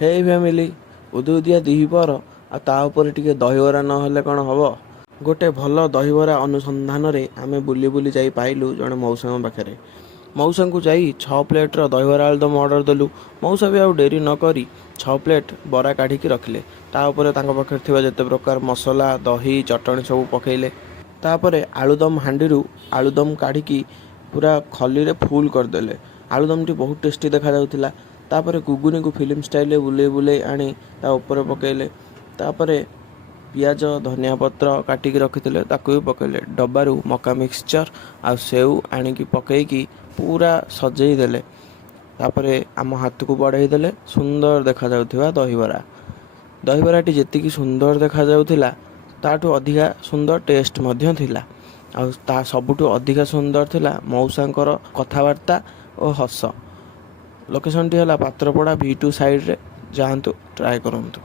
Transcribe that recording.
ହେଇ ଫ୍ୟାମିଲି, ଉଦୁଉଦିଆ ଦିହିପହର ଆଉ ତା ଉପରେ ଟିକେ ଦହିବରା ନହେଲେ କ'ଣ ହବ? ଗୋଟେ ଭଲ ଦହିବରା ଅନୁସନ୍ଧାନରେ ଆମେ ବୁଲି ବୁଲି ଯାଇ ପାଇଲୁ ଜଣେ ମଉସାଙ୍କ ପାଖରେ। ମଉସାଙ୍କୁ ଯାଇ 6 ପ୍ଲେଟ୍ର ଦହିବରା ଆଳୁଦମ ଅର୍ଡ଼ର ଦେଲୁ। ମଉସା ବି ଆଉ ଡେରି ନ କରି 6 ପ୍ଲେଟ୍ ବରା କାଢ଼ିକି ରଖିଲେ। ତା ଉପରେ ତାଙ୍କ ପାଖରେ ଥିବା ଯେତେ ପ୍ରକାର ମସଲା, ଦହି, ଚଟଣି ସବୁ ପକାଇଲେ। ତାପରେ ଆଳୁଦମ ହାଣ୍ଡିରୁ ଆଳୁଦମ କାଢ଼ିକି ପୁରା ଖଲିରେ ଫୁଲ୍ କରିଦେଲେ। ଆଳୁଦମଟି ବହୁତ ଟେଷ୍ଟି ଦେଖାଯାଉଥିଲା। ତାପରେ ଗୁଗୁନିକୁ ଫିଲ୍ମ ଷ୍ଟାଇଲରେ ବୁଲେଇ ବୁଲେଇ ଆଣି ତା ଉପରେ ପକାଇଲେ। ତାପରେ ପିଆଜ, ଧନିଆ ପତ୍ର କାଟିକି ରଖିଥିଲେ ତାକୁ ବି ପକାଇଲେ। ଡବାରୁ ମକା ମିକ୍ସଚର ଆଉ ସେଉ ଆଣିକି ପକାଇକି ପୁରା ସଜେଇ ଦେଲେ। ତାପରେ ଆମ ହାତକୁ ବଢ଼େଇ ଦେଲେ ସୁନ୍ଦର ଦେଖାଯାଉଥିବା ଦହିବରା। ଦହିବରାଟି ଯେତିକି ସୁନ୍ଦର ଦେଖାଯାଉଥିଲା ତାଠୁ ଅଧିକା ସୁନ୍ଦର ଟେଷ୍ଟ ମଧ୍ୟ ଥିଲା। ଆଉ ତା ସବୁଠୁ ଅଧିକା ସୁନ୍ଦର ଥିଲା ମଉସାଙ୍କର କଥାବାର୍ତ୍ତା ଓ ହସ। ଲୋକେସନଟି ହେଲା ପାତ୍ରପଡ଼ା V2 ସାଇଡ଼ରେ। ଯାଆନ୍ତୁ, ଟ୍ରାଏ କରନ୍ତୁ।